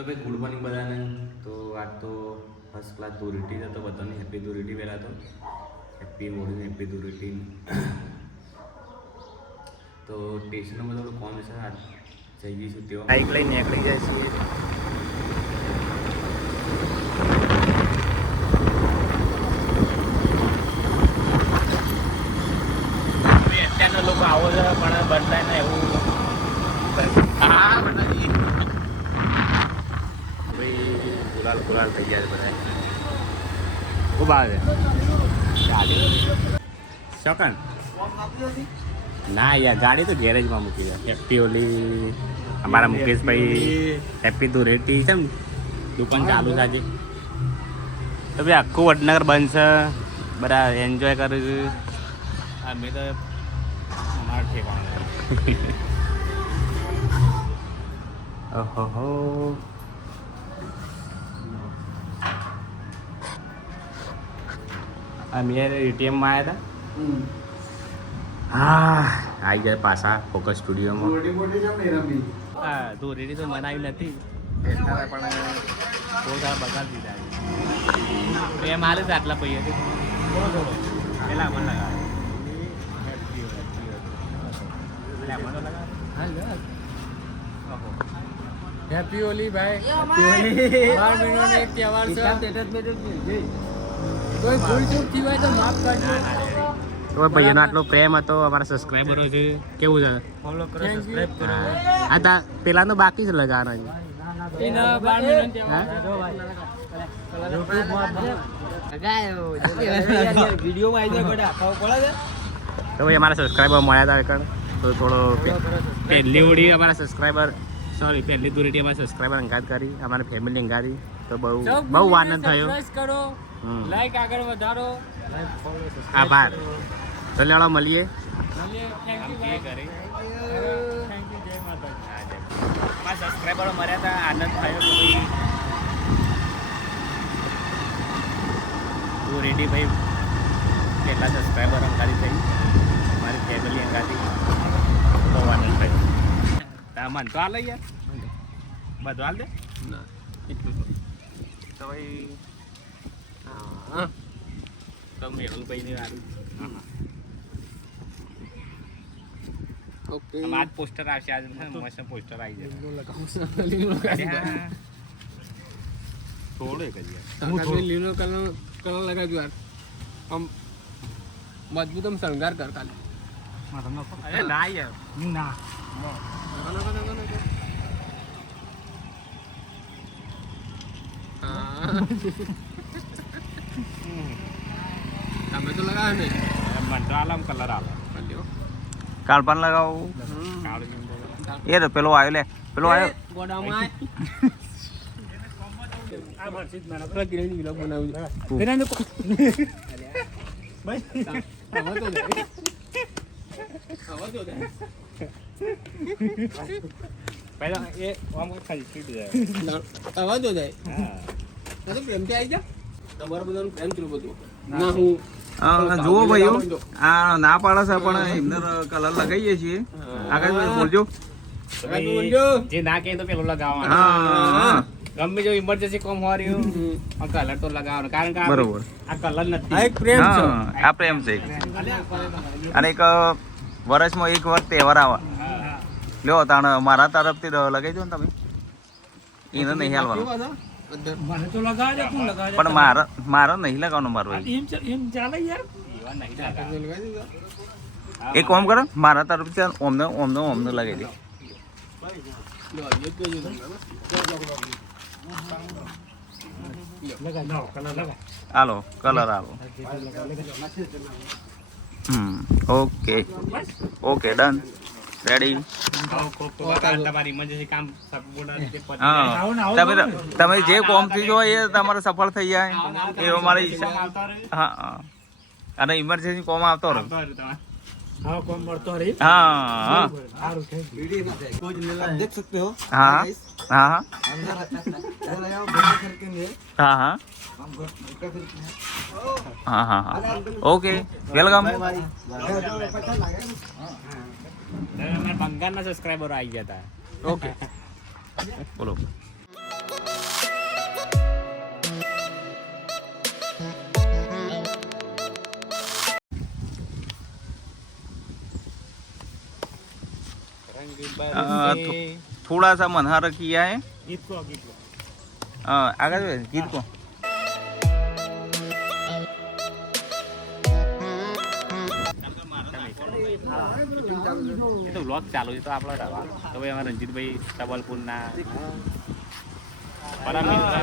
તો ભાઈ good morning બધાને. તો આજ તો ફર્સ્ટ ક્લાસ ધૂળેટી છે, તો બધાને હેપી ધૂળેટી પહેલાં તો હેપી મોર્નિંગ, હેપી ધૂળેટી. તો સ્ટેશનમાં થોડું કોમ છે, આજ જઈશું તેઓ બાઇક લઈને નીકળી જાય છે. અત્યારના લોકો આવો છે પણ બનતા ને એવું ગુલાલ થઈ ગયા છે બધા. ખૂબ આવે શકન ના યાર, ગાડી તો ગેરેજમાં મૂકી દે. હેપી ઓલી અમારા મુકેશભાઈ હેપી ધૂળેટી છે ને, દુકાન ચાલુ છે આજે. તો ભાઈ આખું વડનગર બંધ છે, બધા એન્જોય કરે છે. અમે તો અમારા ઠેકાણા ઓહો. અમે એટીએમમાં આવ્યા હતા. હા, આવી ગયા પાછા ફોકસ સ્ટુડિયોમાં. હા, ધૂળેટી તો મનાવી નથી પણ બહુ સારા બગાડ દીધા. એ મારે જ આટલા પૈસા થોડો પેલા મને લગાવે. હેપી હોલી ભાઈ. હેપી હોલી. 12 મહિનાનો એક તહેવાર છે. કોઈ ભૂલ ચૂક થઈ હોય તો માફ કરજો. તો ભાઈનો આટલો પ્રેમ હતો, અમારા સબસ્ક્રાઈબરો છે. કેવું છે? ફોલો કરો, સબસ્ક્રાઇબ કરો. હા, તા પેલા તો બાકી છે લગાવવાનો. એના 12 મહિનાનો તહેવાર જો ભાઈ. વિડિયોમાં આવી જાય પડે આખો પડે છે. તો ભાઈ અમારા સબસ્ક્રાઈબર મળ્યા હતા એકણ, તો થોડો પહેલી ઓડી અમારા સબસ્ક્રાઈબર પહેલી ધૂળેટી અમારા સબસ્ક્રાઈબર અંગાત કરી, અમારી ફેમિલી અંગાતી. તો બહુ આનંદ થયો. સબસ્ક્રાઇબ કરો, લાઈક આગળ વધારો. આભાર. તો લેવડો મળીએ. થેન્ક યુ ભાઈ. થેન્ક યુ, જય માતાજી. અમારા સબસ્ક્રાઈબરો મળ્યા હતા, આનંદ થયો. તો ભાઈ ધૂળેટી ભાઈ કેટલા સબસ્ક્રાઈબર અંગાતી થઈ, મારી ફેમિલી અંગાતી. બહુ આનંદ થયો. મન તો હાલ યાર, બધું હાલ દે. ના તો ભાઈ તો મેહુલભાઈ ને સારું. ઓકે. આજ પોસ્ટર આવશે, આજ મસ્ત પોસ્ટર આવી જાય. થોડો એક જ લીલો કલર લગાવજો યાર. આમ મજબૂત આમ શણગાર કર કાલે. અરે ના યાર, ના તમે તો લગાવે નહીં. મન તો આલમ કલર આલો. કાળ પણ લગાવું એ તો પેલો આવ્યો લે, પેલો આવ્યો. ગોડામાં આ મરચી મારા કિરણ વિલોગ બનાવું છે. પહેલા એ આમ ખાલી ફીટ જાય. અવાજ હો જાય. હા, તો પ્રેમથી આવી જા. તમારું બધાનું પ્રેમ થયું બધું. ના હું જુઓ ભાઈઓ, આ ના પાડે છે પણ એમને કલર લગાવીએ છીએ. આગળ બોલજો. જે ના કહે તો પેલો લગાવવાનો. હા ગમે જો ઇમરજન્સી કોમ હોય રહ્યું, કલર તો લગાવવાનો. કારણ કે બરોબર. આ કલર આ નથી. એક પ્રેમ છે. હા, આ પ્રેમ છે. અને એક વર્ષમાં એક વાર તહેવાર આવે. લ્યો તાણ મારા તરફથી લગાવી દો ને તમે. એને નહીં હાલવાનું, મને તો લગાવે છે, કોણ લગાવે પણ મારો નહીં લગાવવાનો. મારો એમ ચાલે યાર. એવા નહીં લગાવવાના. એક કામ કરો, મારા તરફથી ઓમને લગાવી દે. હાલો કલર હાલો. Okay done, ready. તમારી ઇમરજન્સી કામ હા, તમે જે કોમ થી જો એ તમારે સફળ થઈ જાય એ અમારી ઈચ્છા. હા, અને ઇમરજન્સી કોમ આવતો રહે. हाँ कौन मरता है हाँ देख सकते हो हाँ हाँ अंदर हाँ करके हाँ हाँ हम करके हाँ हाँ हाँ ओके वेलकम. બંગાળના સબસ્ક્રાઈબરો આવી ગયા હતા. ઓકે બોલો. थोड़ा सा मनहार किया है आगे गीत को એ તો વ્લોગ ચાલુ છે તો આપણે રહેવા તો ભાઈ અમારા રંજીતભાઈ સબલપુરના પરમ મિત્ર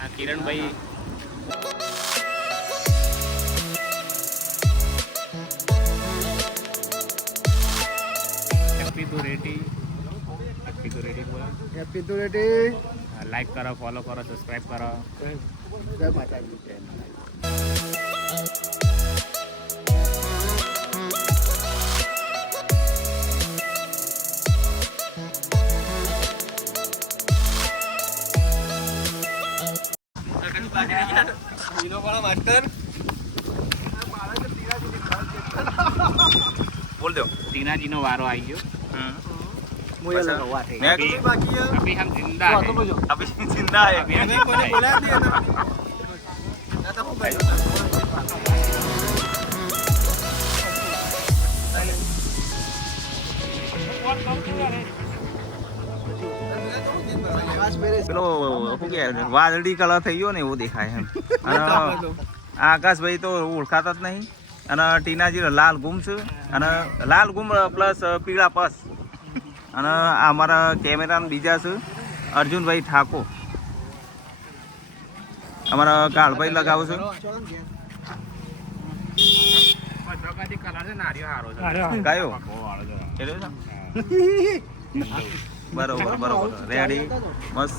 આ કિરણભાઈ હેપી ટુ રેટી બોલો હેપી ધૂળેટી. લાઈક કરો ફોલો કરો સબસ્ક્રાઈબ કરો જય માતાજી. बोल दो ટીનાજીનો વારો આવી ગયો नेक्स्ट अभी हम जिंदा हैं अभी जिंदा है अभी हम जिंदा हैं। પેલો શું કે વાદળી કલર થઈ ગયો ને એવું દેખાય એમ અને આકાશભાઈ તો ઓળખાતા જ નહીં અને ટીનાજી લાલ ગુમ છે અને લાલ ગુમ પ્લસ પીળા પસ અને અમારા કેમેરા બીજા છે અર્જુનભાઈ ઠાકોર અમારા કાળભાઈ લગાવું છે કયો બરોબર બરોબર રેડી મસ્ત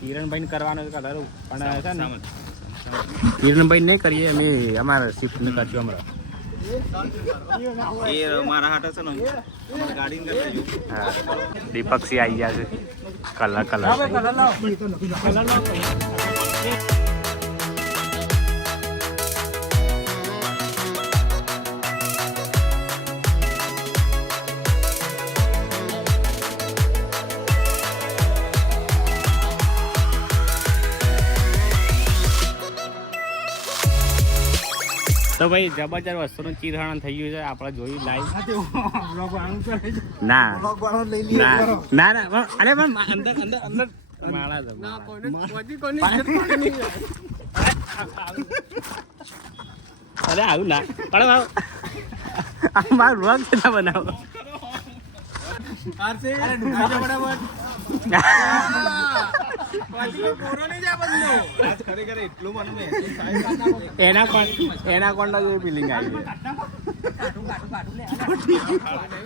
કિરણભાઈ કરવાનો કલર પણ છે ને કિરણભાઈ નહીં કરીએ અમે અમારા શિફ્ટ ને કરશું હમણાં એ મારા હાટે છે ને ગાડી દીપકસિંહ આવી ગયા છે કલર તો ભાઈ જબરજસ્ત વસ્તુનું ચીરહરણ થઈ ગયું છે આપણે જોયું લાઈવ ના ના ના અરે પણ અંદર અંદર અંદર માળા છે અરે આવું ના પણ મારું વ્લોગ કેટલા બનાવો એના કોન્ડા જેવી ફિલિંગ આવી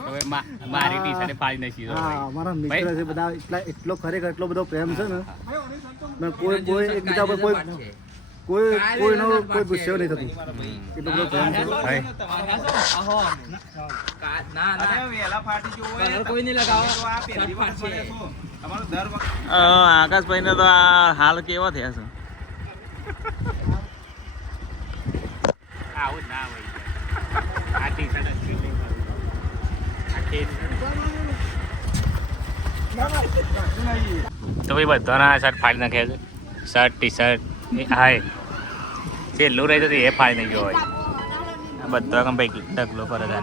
હવે મારી ટી શર્ટ ફાડી નાખી અમારા મિત્ર છે બધા એટલો ખરેખર એટલો બધો પ્રેમ છે ને કોઈ એકબીજા પર કોઈનો કોઈ ગુસ્સો નહીં થતું એટલો બધો પ્રેમ છે આકાશભાઈ ને તો આ હાલ કેવા થયા છે આવું ના હોય આ ટી શર્ટ તો ભાઈ બધાના શર્ટ ફાડી નાખ્યા છે શર્ટ ટી શર્ટ હાય છેલ્લું રહી જતું એ ફાડી નાખ્યો હોય આ બધા કમ ભાઈ ઢગલો કરે છે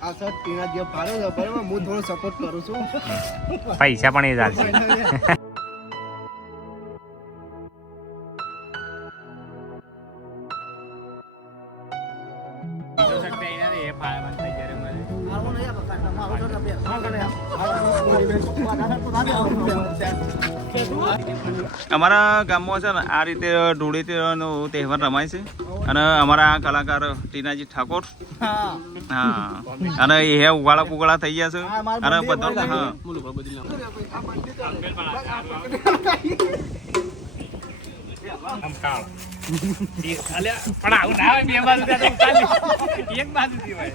આ સર ટીના જે પાડે છે બરાબર હું થોડો સપોર્ટ કરું છું પૈસા પણ એ ચાલશે અમારા ગામમાં છે ને આ રીતે ધૂળેટીનો તહેવાર રમાય છે અને અમારા કલાકાર ટીનાજી ઠાકોર હા અને એ ઉગાડા પુગાડા થઈ ગયા છે અને બધા હા પણ આવું ના હોય બે બાજુ એક બાજુ હોય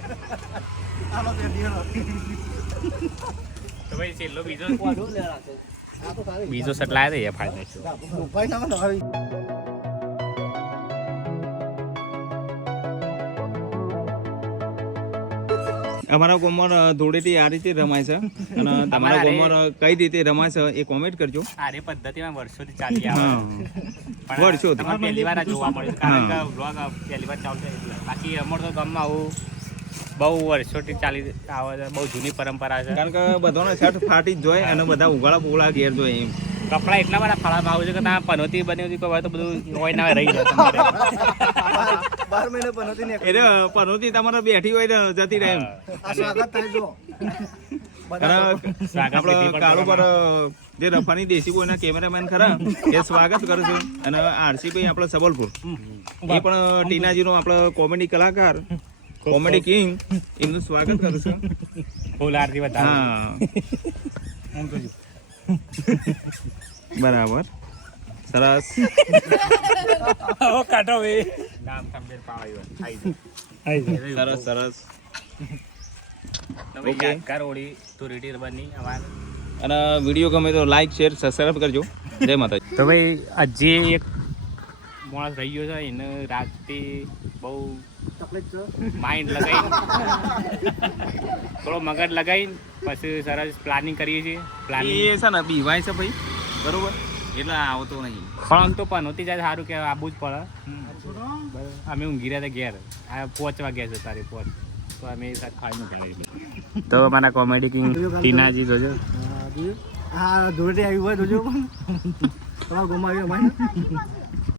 તો ભાઈ છેલ્લો બીજો શર્ટ લાવે એ ફાયદો અમારા ગામમાં ધૂળેટી આ રીતે રમાય છે અને તમારા ગામમાં કઈ રીતે રમાય છે એ કોમેન્ટ કરજો. આ રે પદ્ધતિમાં વર્ષોથી ચાલી આવે હા પણ વર્ષોથી. તમારે પહેલી વાર આ જોવા મળ્યું કારણ કે vlog પહેલી વાર ચાલશે એટલે બાકી અમારા તો ગામમાં આવું બહુ વર્ષોથી ચાલી આવે છે બહુ જૂની પરંપરા છે કારણ કે બધાનો શર્ટ ફાટી જ જોઈએ અને બધા ઉગાડા પોળા ઘેર જોઈએ એમ. કપડા એટલા બધા ફાળા ભાવ છે કે ના પનોતી બની કોઈ હોય તો બધું હોય ના રહી જાય તમારે 12 મહિને પણ નથી ને એટલે પનોતી તમારે બેઠી હોય ને જતી રહે એમ. આ સ્વાગત થાય જો અને આપણો કાળુ પર જે રફાની દેશી બોયના કેમેરામેન ખરા એ સ્વાગત કરું છું અને આરસી ભાઈ આપણો સબલપુર એ પણ ટીનાજીનો આપણો કોમેડી કલાકાર કોમેડી કિંગ એમનું સ્વાગત કરું છું. ફૂલ આરતી વધારે હા બરાબર સરસ. કાઢો એ નામ સંબેર પાવાયો આઈ સરસ સરસ. તમે યાદગાર ઓળી ધૂળેટી બની અમાર અને વિડીયો ગમે તો લાઈક શેર સબસ્ક્રાઈબ કરજો. જય માતાજી. તો ભાઈ હજી એક માણસ રહી ગયો છે એને રાતે બહુ તકલીફ છે માઇન્ડ લગાવીને થોડો મગજ લગાવીને પછી સરસ પ્લાનિંગ કરીએ છીએ પ્લાનિંગ એ છે ને બીવાય છે ભાઈ બરોબર એટલે આવતો નહીં. પણ આમ તો પનોતી જાય સારું કે આવવું જ પડે અમે ઊંઘી રહ્યા હતા ઘેર આ 5 વાગ્યા છે તારી 5 તો અમે સાથે ખાઈને ઘરે તો મારા કોમેડી કિંગ ટીનાજી જોજો હા ધૂળેટી આવી હોય જોજો તમારા ગામમાં આવી અમારે